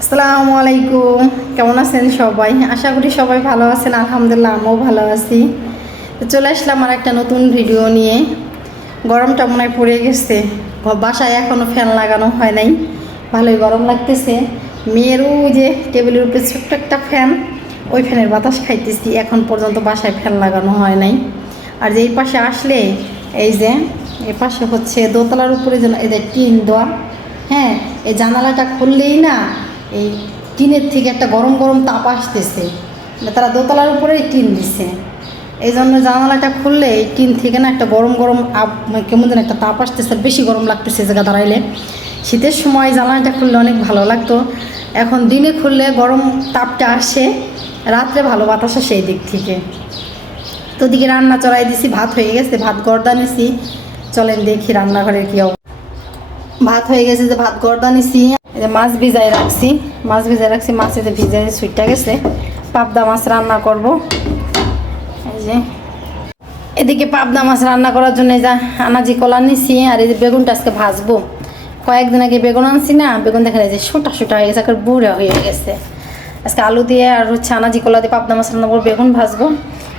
আসসালামু আলাইকুম। কেমন আছেন সবাই? আশা করি সবাই ভালো আছেন। আলহামদুলিল্লাহ আমিও ভালো আছি। তো চলে আসলাম আর একটা নতুন ভিডিও নিয়ে। গরমটা মনে হয় পড়ে গেছে, বাসায় এখনও ফ্যান লাগানো হয় নাই, ভালোই গরম লাগতেছে। মেয়েরও যে টেবিলের উপরে ছোট্ট একটা ফ্যান, ওই ফ্যানের বাতাস খাইতেছি। এখন পর্যন্ত বাসায় ফ্যান লাগানো হয় নাই। আর যে এই পাশে আসলে এই যে এ পাশে হচ্ছে দোতলার উপরে যেন এই যে টিন দেওয়া, হ্যাঁ, এই জানালাটা খুললেই না এই টিনের থেকে একটা গরম গরম তাপ আসতেছে। তারা দোতলার উপরে টিন দিছে, এই জন্য জানালাটা খুললে এই টিন থেকে না একটা গরম গরম কেমন যেন একটা তাপ আসতেছে, বেশি গরম লাগতেছে জায়গা দাঁড়াইলে। শীতের সময় জানালাটা খুললে অনেক ভালো লাগতো, এখন দিনে খুললে গরম তাপটা আসে, রাত্রে ভালো বাতাস আসে এই দিক থেকে। তো দিকে রান্না চড়াই দিছি, ভাত হয়ে গেছে, ভাত গর্দা নিছি। চলেন দেখি রান্নাঘরের কী অবস্থা। ভাত হয়ে গেছে, যে ভাত গর্দা নিছি, মাছ ভিজাই রাখছি, মাছে যে ভিজাই সুইটটা গেছে। পাবদা মাছ রান্না করব। এই যে এদিকে পাবদা মাছ রান্না করার জন্য যা আনাজি কলা নিছি, আর এই যে বেগুনটা আজকে ভাজবো। কয়েকদিন আগে বেগুন আনছি না, বেগুন দেখা যায় যে সোটা সোটা হয়ে গেছে, একবার বুড়া হয়ে গেছে। আজকে আলু দিয়ে আর হচ্ছে আনাজি কলা দিয়ে পাবদা মাছ রান্না করবো, বেগুন ভাজবো।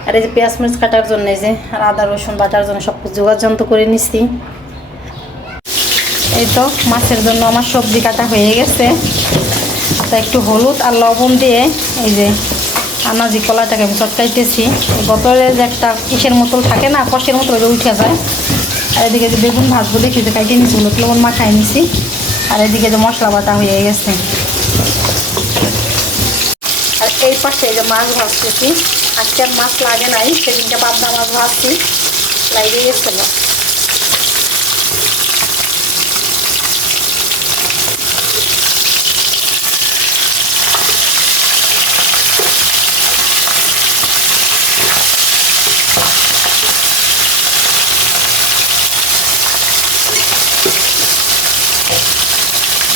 আর এই যে পেঁয়াজ মরিচ কাটার জন্য এই যে আর আদা রসুন বাটার জন্য সব কিছু জোগাড় যন্ত্র করে নিছি। এই তো মাছের জন্য আমার সবজি কাটা হয়ে গেছে। তা একটু হলুদ আর লবণ দিয়ে এই যে আনাজি কলাটাকে আমি চটকাইতেছি। এই বোতলে যে একটা কিসের মতল থাকে না, কষের মতো উঠে যায়। আর এদিকে যে বেগুন ভাজবো দেখি, যে কাইটে নিচ্ছি, হলুদ লবণ মাখাই নিছি। আর এদিকে যে মশলা বাটা হয়ে গেছে। আর এই পাশে যে মাছ ভাজতেছি, আজকে আর মাছ লাগে নাই, সেদিনকে পাবদা মাছ ভাজছি, লাগিয়ে গেছিলো।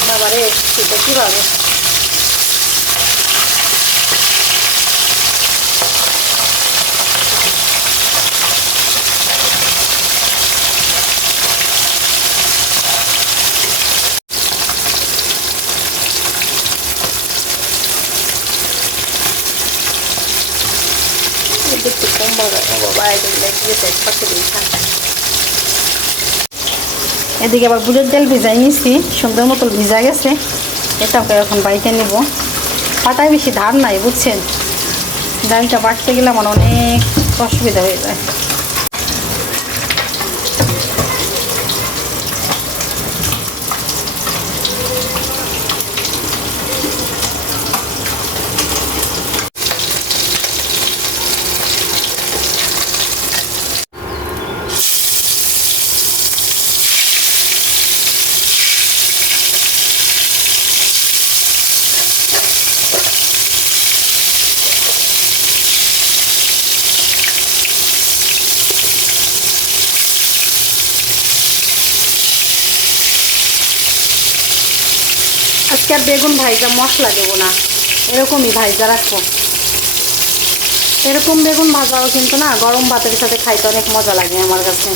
বাবারে সেটা কীভাবে একটু কম বাবা, এদিকে আবার বুটের ডাল ভিজাই নিছি, সুন্দর মতো ভিজা গেছে। এটাকে এখন বাইটে নেব। পাতায় বেশি ধার নাই বুঝছেন, ডালটা বাটতে গেলে আমার অনেক অসুবিধা হয়ে যায়। আজকে আর বেগুন ভাইজা মশলা দেবো না, এরকমই ভাইজা রাখবো। এরকম বেগুন ভাজাও কিন্তু না গরম ভাতের সাথে খাইতে অনেক মজা লাগে আমার কাছে।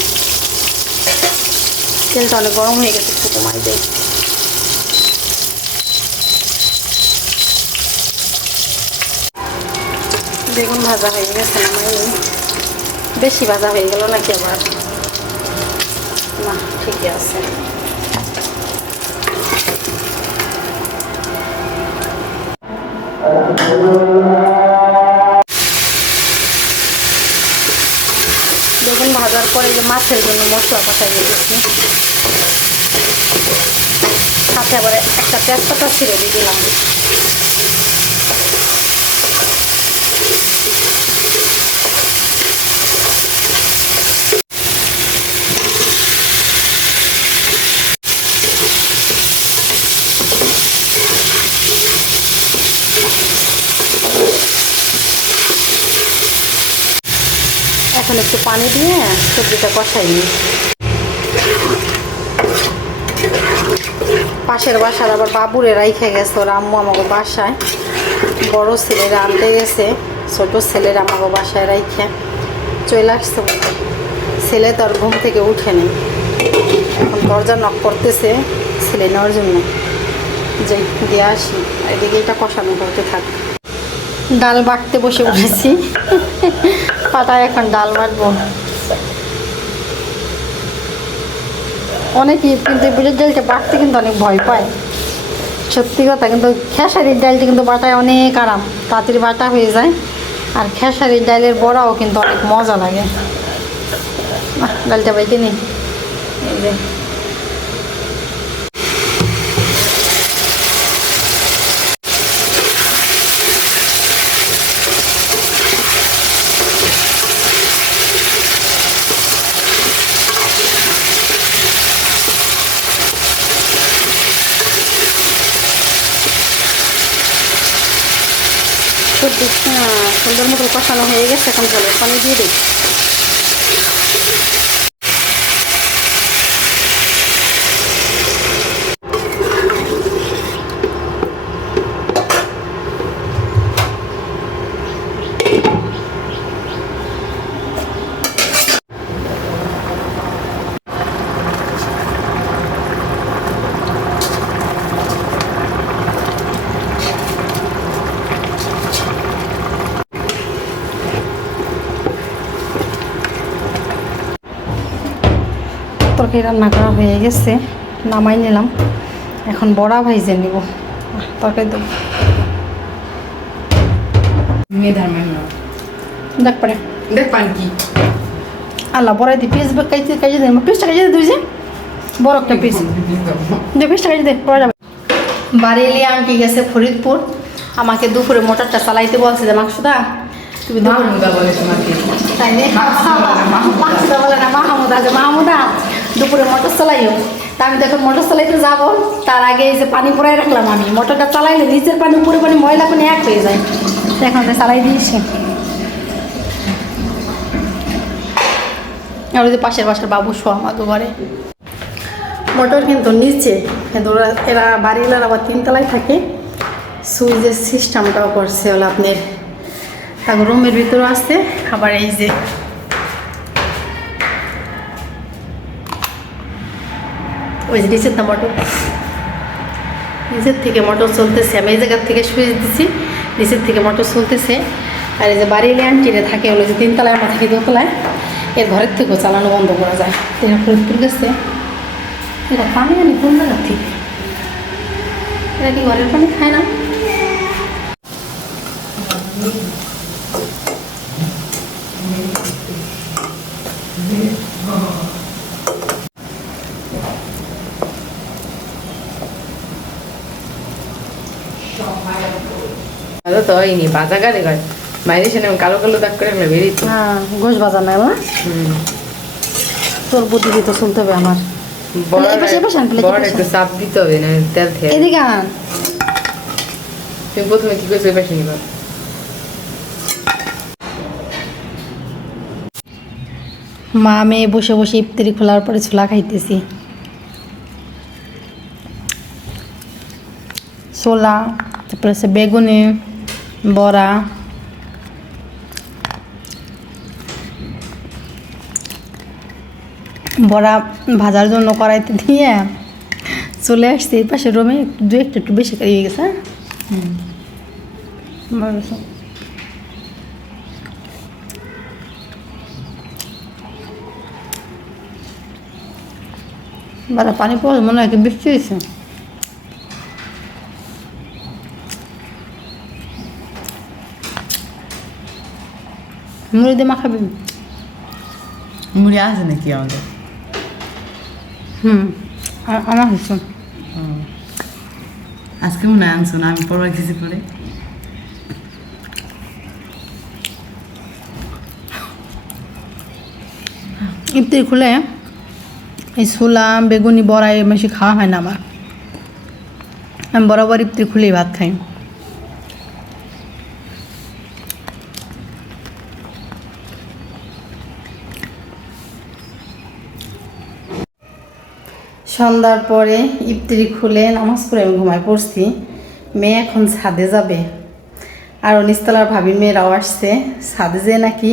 তেলটা অনেক গরম হয়ে গেছে, একটু কমাই দেয়। বেগুন ভাজা হয়ে গেছে না, বেশি ভাজা হয়ে গেল নাকি আবার? না, ঠিকই আছে। বেগুন ভাজার পরে যে মাছের জন্য মশলা পাঠাই দিয়েছি, সাথে আবার একটা তেজপাতা ছিঁড়ে দিয়ে দিলাম। এখন একটু পানি দিয়ে সবজিটা কষাই নিই। পাশের বাসার আবার বাবুরে রাইখে গেছে, ওর আম্মু আমাকে বাসায়, বড় ছেলেরা আনতে গেছে, ছোট ছেলেরা আমাকে বাসায় রাইখে চলে আসছে। ছেলে তো আর ঘুম থেকে উঠেনি, এখন দরজা নক করতেছে ছেলে নেওয়ার জন্য। যে দিয়ে আসি, এদিকে এটা কষানো করতে থাক। ডাল বাটতে বসে পড়েছি, পাটায় এখন ডাল বাটবো। অনেকেই কিন্তু বুটের ডালটা বাটতে কিন্তু অনেক ভয় পায়, সত্যি কথা। কিন্তু খেসারির ডালটা কিন্তু বাটায় অনেক আরাম, তাড়াতাড়ি বাটা হয়ে যায়। আর খেসারির ডালের বড়াও কিন্তু অনেক মজা লাগে। ডালটা বাইকে নেই, এই যে সুন্দর মতো কষানো হয়ে গেছে। এখন জলের পানি দিয়ে দিই। তরকারি রান্না করা হয়ে গেছে, নামাই নিলাম। এখন বড়া ভাইজে নিব, তরকারি দেবো। দেখ পারে দেখ পান কি আল্লাহ বড়াই দি পিস কাইতে কাইতে দে, পিসটা কাইতে দে, তুই যে বড় একটা পিস দে, পিসটা কাইতে দে, পড়া যাবে। বাড়িলি আন্টি গেছে ফরিদপুর, আমাকে দুপুরে মোটরটা চালাইতে বলছে যে মাকসুদা তুমি মাহমুদা বলে তোমাকে, তাই মাকসুদা বলে না, মাহমুদা, যে মাহমুদা দুপুরে মোটর চালাইও। তা আমি দেখুন মোটর চালাইতে যাব, তার আগে এই যে পানি পড়াই রাখলাম। আমি মোটরটা চালাইলে নিচের পানি উপরে পানি ময়লা পানি এক হয়ে যায়, এখন চালাই দিয়েছি। আর ওই যে পাশের বাসার বাবু শো আমাকে ঘরে। মোটর কিন্তু নিচে, কিন্তু এরা বাড়িগুলার আবার তিনতলায় থাকে। সুইচের সিস্টেমটাও করছে হলো আপনার, তারপর রুমের ভিতরে আসছে। আবার এই যে ওই যে নিচের মোটর, নিচের থেকে মোটর চলতেছে। আমি এই জায়গার থেকে সুইচ দিছি, নিচের থেকে মোটর চলতেছে। আর এই যে বাড়ির আন্টিরে থাকে হলো যে তিনতলায়, আমরা থাকি দোতলায়, এর ঘরের থেকেও চালানো বন্ধ করা যায়। এরা ফরিদপুর গেছে, এরা পানি আনি কোন জায়গার থেকে? এরা কি ঘরের পানি খায় না? তো হয়নি বাজা গাড়ি গাড়ি বাইরে সে কালো কালো দাগ করে আমরা বেরিয়ে। হ্যাঁ, গোশ বাজার না না, তোর বুদ্ধি দিয়ে তো শুনতে হবে আমার। বড় একটু চাপ দিতে হবে, না তেল থেকে। এদিকে আন, তুমি প্রথমে কি করছো পাশে নিবা। মা মেয়ে বসে বসে ইফতারি খোলার পরে ছোলা খাইতেছি। ছোলা, তারপরে হচ্ছে বেগুনি, বড়া, বড়া ভাজার জন্য কড়াইতে দিয়ে চলে আসছে। এই পাশে রুমে একটু বেশি করিয়ে গেছে। বাবা পানি পড়ে মনে হয় বৃষ্টি হয়েছে। মুড়ি দিয়ে মাখাবি? মুড়ি আছে নাকি আমাদের? আমার হয়েছে। আজকে মনে হয় আনছো না, আমি পড়বা কিছু করে। ইফতারি খুলে এই ছোলা বেগুনি বড়া বেশি খাওয়া হয় না আমার। আমি বরাবর ইফতারি খুলেই ভাত খাই। সন্ধ্যার পরে ইফতারি খুলে নামাজ পড়ে আমি ঘুমায় পড়ছি। মেয়ে এখন ছাদে যাবে, আর নিচতলার ভাবি মেয়েরাও আসছে। ছাদে যে নাকি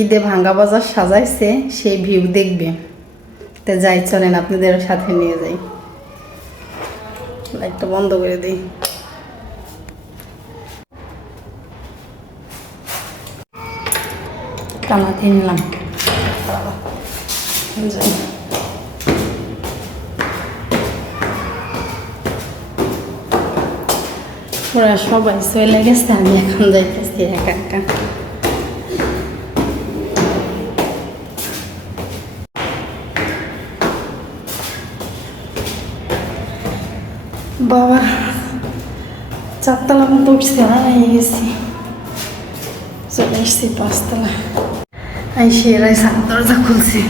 ঈদে ভাঙ্গা বাজার সাজাইছে, সেই ভিউ দেখবে। তো যাই, চলেন আপনাদের সাথে নিয়ে যাই। লাইটটা বন্ধ করে দিই। কানা দিয়ে নিলাম। ওরা সবাই চলে গেছে, আমি এখন যাইতেছি একা একা। বাবা 4 তলা মতো উঠছে, হারিয়ে গেছি। চলে এসছি 5 তলা। সেরাই দরজা খুলছে।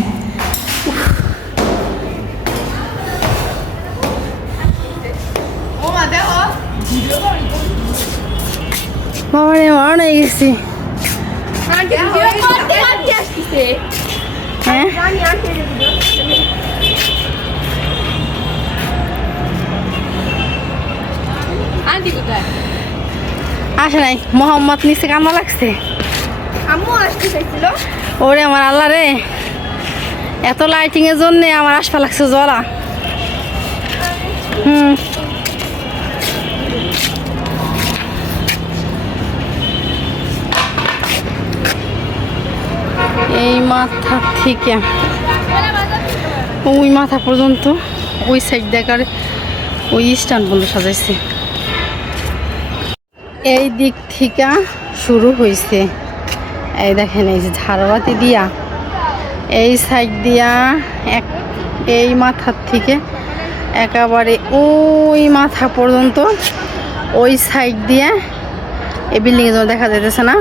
বাবা রে, হারিয়ে গেছি। হ্যাঁ আসে নাই, মোহাম্মদ নিচে কান্না লাগছে। ওরে আমার আল্লাহ রে, এত লাইটিং এর জন্য আমার আসপা লাগছে জ্বরা। এই মাথা থেকে ওই মাথা পর্যন্ত, ওই সাইড দেখার ওই স্ট্যান্ড পর্যন্ত সাজাইছে। এই দিক থেকে শুরু হয়েছে, এই দেখেন এই যে ঝাড়বাতি দিয়া এই সাইড দিয়া এই মাথার থেকে একেবারে ওই মাথা পর্যন্ত, ওই সাইড দিয়ে এই বিল্ডিংয়ে যেন দেখা যাইতেছে না,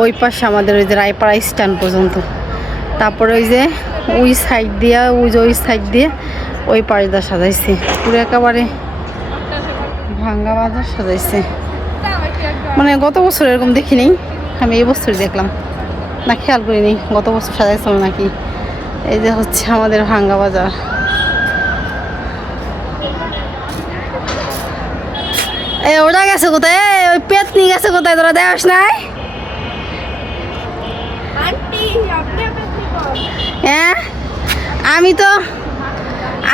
ওই পাশে আমাদের ওই যে রায়পাড়া স্ট্যান্ড পর্যন্ত। তারপরে ওই যে ওই সাইড দিয়া, ওই সাইড দিয়ে ওই পাশ দিয়ে সাজাইছে, পুরো একেবারে ভাঙ্গা বাজার সাজাইছে। মানে গত বছর এরকম দেখি নেই, আমি এই বছর দেখলাম, না খেয়াল করিনি গত বছর সাজাইছিল নাকি। এই যে হচ্ছে আমাদের ভাঙ্গা বাজার। ওটা গেছে কোথায়, ওই পেতনি গেছে কোথায়, তোরা দেখাস নাই? হ্যাঁ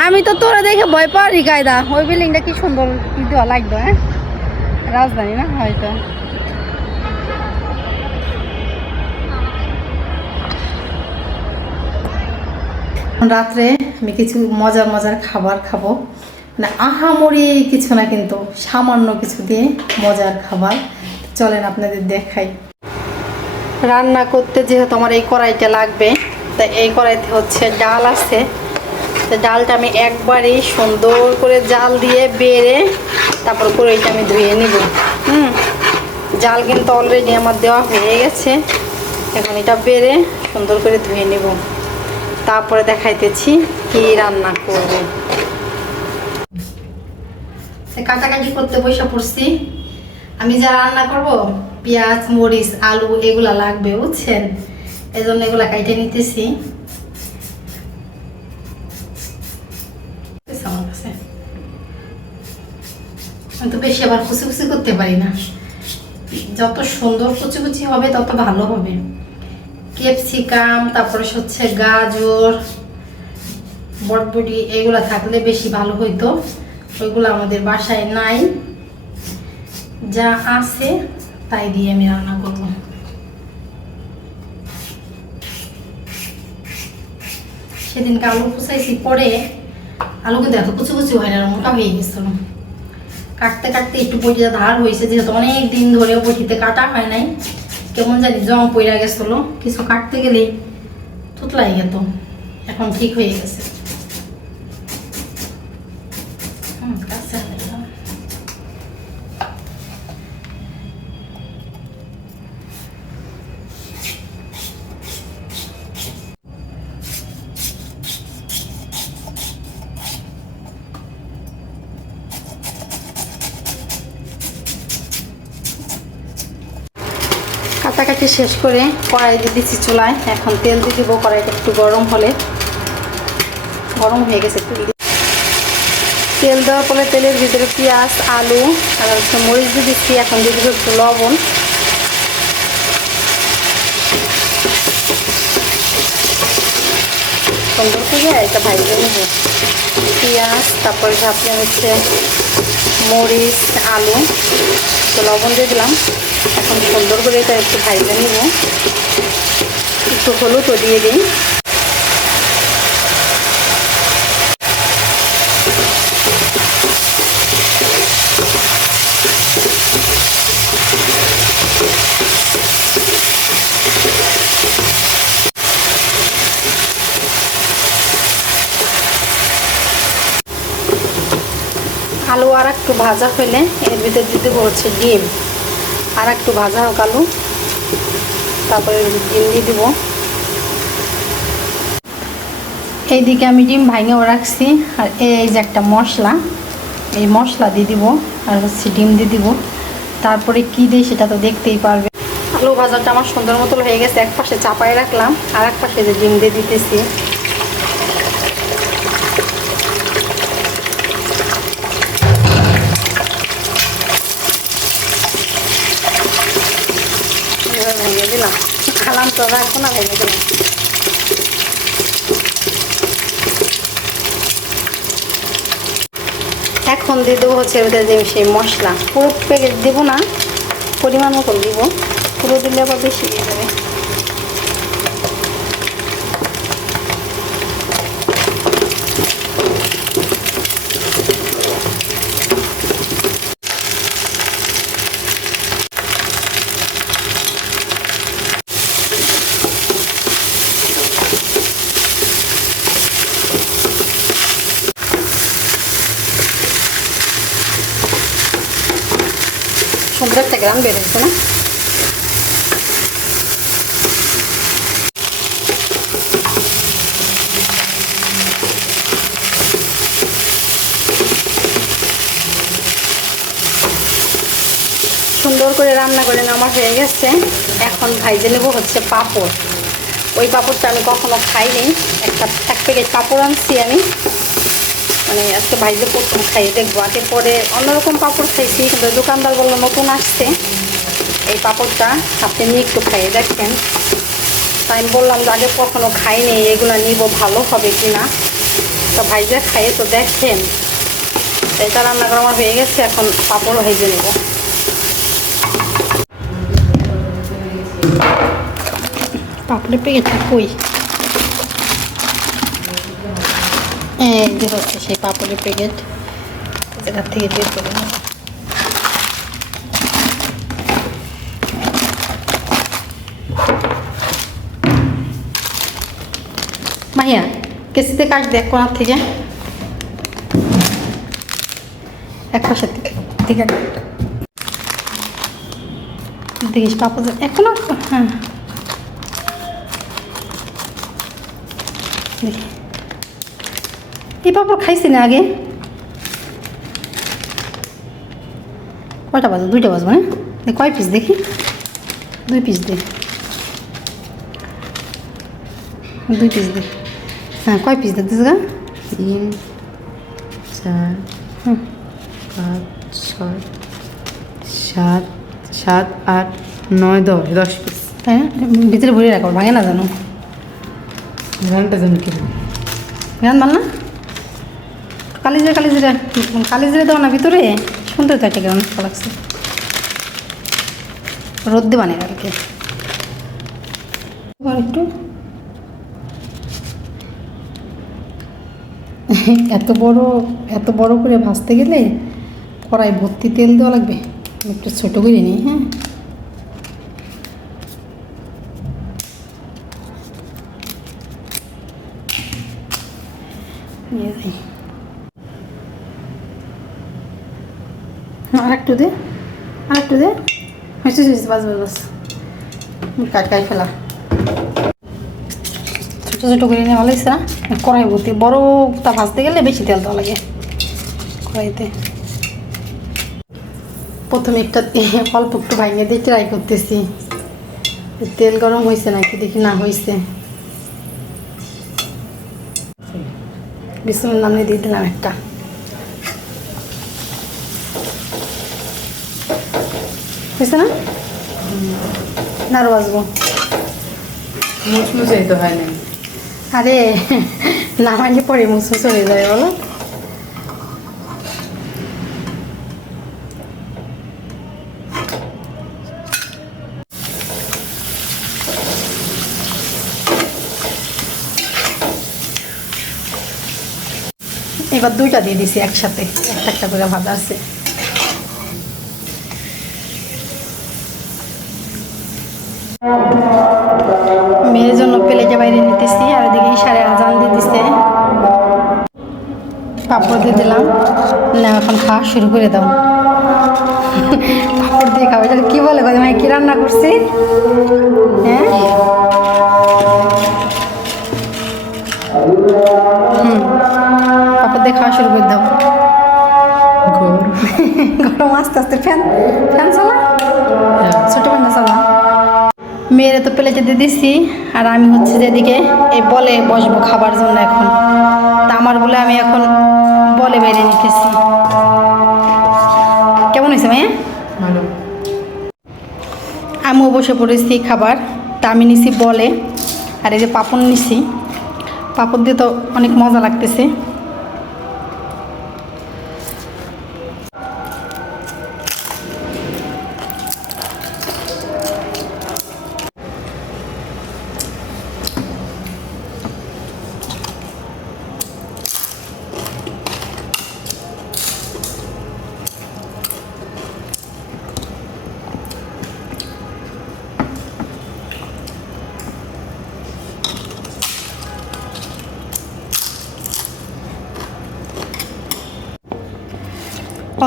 আমি তো তোরা দেখে ভয় পাওয়ারই কায়দা। ওই বিল্ডিংটা কি সুন্দর দেওয়া লাগতো। হ্যাঁ রাজধানী না হয়তো। রাত্রে আমি কিছু মজার খাবার খাবো, মানে আহামরি কিছু না, কিন্তু সামান্য কিছু দিয়ে মজার খাবার। চলেন আপনাদের দেখাই। রান্না করতে যেহেতু আমার এই কড়াইটা লাগবে, তাই এই কড়াইতে হচ্ছে ডাল আছে। তো ডালটা আমি একবারই সুন্দর করে জাল দিয়ে বেড়ে তারপর কড়াইটা আমি ধুয়ে নিব। জাল কিন্তু অলরেডি আমার দেওয়া হয়ে গেছে, এখন এটা বেড়ে সুন্দর করে ধুয়ে নিব, তারপরে দেখাইতেছি কি রান্না করব। কাটাকাটি করতে বসে পড়ছি। আমি যা রান্না করব, পেঁয়াজ মরিচ আলু এগুলা লাগবে, বুঝছেন, এই জন্য এগুলা কাটে নিতেছি। আমি তো বেশি আবার কুচি কুচি করতে পারি না, যত সুন্দর কুচি কুচি হবে তত ভালো হবে। ক্যাপসিকাম, তারপরে হচ্ছে গাজর, বটবটি এগুলা থাকলে বেশি ভালো হইতো, ওইগুলো আমাদের বাসায় নাই, যা আছে তাই দিয়ে আমি রান্না করব। সেদিনকে আলু কুচাইছি, পরে আলু কিন্তু এত কুচি কুচি হয় না, মোটা হয়ে গেছিল। কাটতে কাটতে একটু বটিটা ধার হয়েছে, যেহেতু অনেক দিন ধরে বটিতে কাটা হয় নাই, কেমন জানি জং পড়া গেছিল, কিছু কাটতে গেলেই থুতলাই যেত। এখন ঠিক হয়ে গেছে। কাটাকাটি শেষ করে কড়াই দিয়ে দিচ্ছি চুলায়। এখন তেল দিয়ে দিব, কড়াইটা একটু গরম হলে, গরম হয়ে গেছে তেল দেওয়ার পরে তেলের ভিতরে পেঁয়াজ আলু আর হচ্ছে মরিচ দিয়ে দিচ্ছি। এখন দিয়ে দিব একটু লবণ, সুন্দর করে এটা ভাজতে নেব। পেঁয়াজ, তারপরে আপনার হচ্ছে মরিচ, আলু, তো লবণ দিয়ে দিলাম। এখন সুন্দর করে এটা একটু ভাজে নিব। একটু হলুদও দিয়ে দিই। আলু আর একটু ভাজা হলে এর ভিতরে দিয়ে দেবো হচ্ছে ডিম। আর একটু ভাজা হোক আলু, তারপরে ডিম দিয়ে দেবো। এইদিকে আমি ডিম ভাঙেও রাখছি। আর এই যে একটা মশলা, এই মশলা দিয়ে দিব আর হচ্ছে ডিম দিয়ে দিব। তারপরে কি দিই সেটা তো দেখতেই পারবে। আলু ভাজাটা আমার সুন্দর মতো হয়ে গেছে। এক পাশে চাপায় রাখলাম, আর এক পাশে যে ডিম দিয়ে দিতেছি। ভেঙে দিলাম, খালাম তো রাখবো না, ভেঙে দিলাম। এখন দিয়ে দেবো হচ্ছে সেই মশলা। পুরো প্যাকেট দেবো না, পরিমাণ মতো দিব। পুরো দিলে আবার বেশি দিয়ে যাবে। সুন্দর একটা গ্রাম বের হয়েছে না? সুন্দর করে রান্না করে নেওয়া হয়ে গেছে। এখন ভাইজে নেবো হচ্ছে পাঁপড়। ওই পাঁপড়টা আমি কখনো খাইনি। এক প্যাকেট পাঁপড় আনছি আমি, মানে আজকে ভাইজে প্রথম খাইয়ে দেখবো। আগে পরে অন্যরকম পাঁপড় খাইছি, কিন্তু দোকানদার বললো নতুন আসছে এই পাঁপড়টা, আপনি নিয়ে একটু খাইয়ে দেখেন। তাই আমি বললাম যে আগে কখনো খাইনি, এগুলো নিব ভালো হবে কি না। তো ভাইজে খাইয়ে তো দেখেন। এটা রান্না করা আমার হয়ে গেছে, এখন পাঁপড় ভেজে নেব। পাঁপড়ের প্যাকেটটা কই? এই যে হচ্ছে সেই পাঁপড়ের প্যাকেট, এটার থেকে বের করে নেব। মাহিয়া কেসিতে কাট দেখ কোনার থেকে, এক পাশের থেকে দেখিস পাপড় এখন। হ্যাঁ দেখি, এই পাপড় খাইছি না আগে। কয়টা বাজে? 2টা বাজবে না? কয় পিস দেখি? 2 পিস দে, 2 পিস দে। হ্যাঁ কয় পিস দেখতেছ গা? 3, 4, 5, 6, 7, 7, 8, 9, 10 পিস। হ্যাঁ ভিতরে ভরে রাখো, ভাঙে না জানো? ঘন্টা জন কিলো গান ভাল না? কালিজিরা কালিজিরা কালিজিরা দাও না ভিতরে, সুন্দর তো একটা গ্রাম লাগছে। রোদ দেবা না কালকে একটু। এত বড় করে ভাজতে গেলে কড়াই ভর্তি তেল দেওয়া লাগবে। একটু ছোটো করে নিই। হ্যাঁ নিয়ে যাই। আরেকটু দে, আরেকটু দে। হয়েছে বাস বাস বাস, কাট ফেলা। ছোটো ছোটো করে নিয়ে ভালো হয়েছে না? কড়াই ভর্তি, বড়টা ভাজতে গেলে বেশি তেল দেওয়া লাগে কড়াইতে। প্রথমে একটা অল্প একটু ভাঙিয়ে দিয়ে ট্রাই করতেছি, তেল গরম হয়েছে নাকি দেখি। না হয়েছে, বিস্কুটের নামে দিয়ে দিলাম একটা। হয়েছে না? না আরও আসবো। মুচমুচাই তো হয় না। আরে নামাইলে পরে মুসমুস হয়ে যায় বলো। এবার দুইটা দিয়ে দিছি একসাথে, একটা একটা করে ভাজা আছে। মেয়ের জন্য প্লেটে বাইরে নিতেছি, আর এদিকে ইশারে আজান দিয়ে দিছে। পাপড় দিয়ে দিলাম, না এখন খাওয়া শুরু করে দাও। পাপড় দিয়ে খাবো, এটা কি বলে গো, কি রান্না করছি? হ্যাঁ পাপড় দিয়ে খাওয়া শুরু করে দাও। গরম আস্তে আস্তে, ফ্যান ফ্যান চালা, ছোট ফ্যান চালা। মেয়েরে তো প্লেটে দিয়ে দিছি, আর আমি হচ্ছে যেদিকে এই বলে বসবো খাবার জন্য এখন। তা আমার বলে আমি এখন বলে বাইরে নিতেছি। কেমন হয়েছে মেয়ে? ভালো। আমিও বসে পড়েছি খাবার। তা আমি নিছি বলে, আর এই যে পাপড় নিছি। পাপড় দিয়ে তো অনেক মজা লাগতেছে।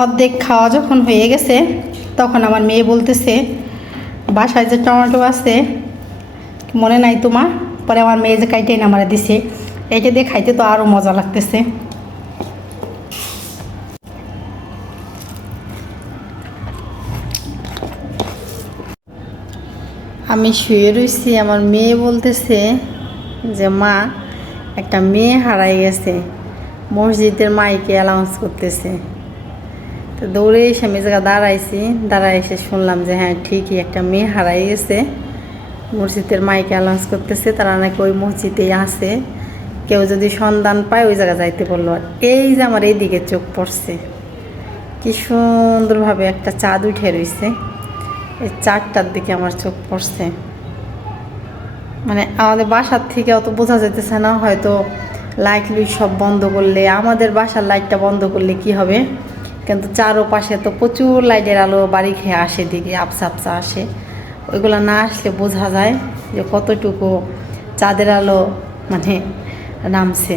অর্ধেক খাওয়া যখন হয়ে গেছে, তখন আমার মেয়ে বলতেছে, বাসায় যে টমেটো আছে মনে নাই তোমার? পরে আমার মেয়ে যে কাইটে না আমারে দিছে, এইটা দিয়ে খাইতে তো আরও মজা লাগতেছে। আমি শুয়ে রয়েছি, আমার মেয়ে বলতেছে যে মা, একটা মেয়ে হারাই গেছে, মসজিদের মাইকে অ্যানাউন্স করতেছে। তো দৌড়ে এসে আমি জায়গা দাঁড়াইছি, দাঁড়ায় এসে শুনলাম যে হ্যাঁ ঠিকই একটা মেয়ে হারাই গেছে, মসজিদের মাইকে অ্যানাউন্স করতেছে, তারা নাকি ওই মসজিদেই আছে, কেউ যদি সন্ধান পায় ওই জায়গা যাইতে বললো। আর এই যে আমার এইদিকে চোখ পড়ছে, কি সুন্দরভাবে একটা চাঁদ উঠে রয়েছে, এই চাঁদটার দিকে আমার চোখ পড়ছে। মানে আমাদের বাসার থেকে অত বোঝা যেতেছে না, হয়তো লাইট লুইট সব বন্ধ করলে, আমাদের বাসার লাইটটা বন্ধ করলে কি হবে, কিন্তু চারোপাশে তো প্রচুর লাইটের আলো বাড়ি খেয়ে আসে, দিকে আপসা আপসা আসে, ওইগুলো না আসলে বোঝা যায় যে কতটুকু চাঁদের আলো মানে নামছে।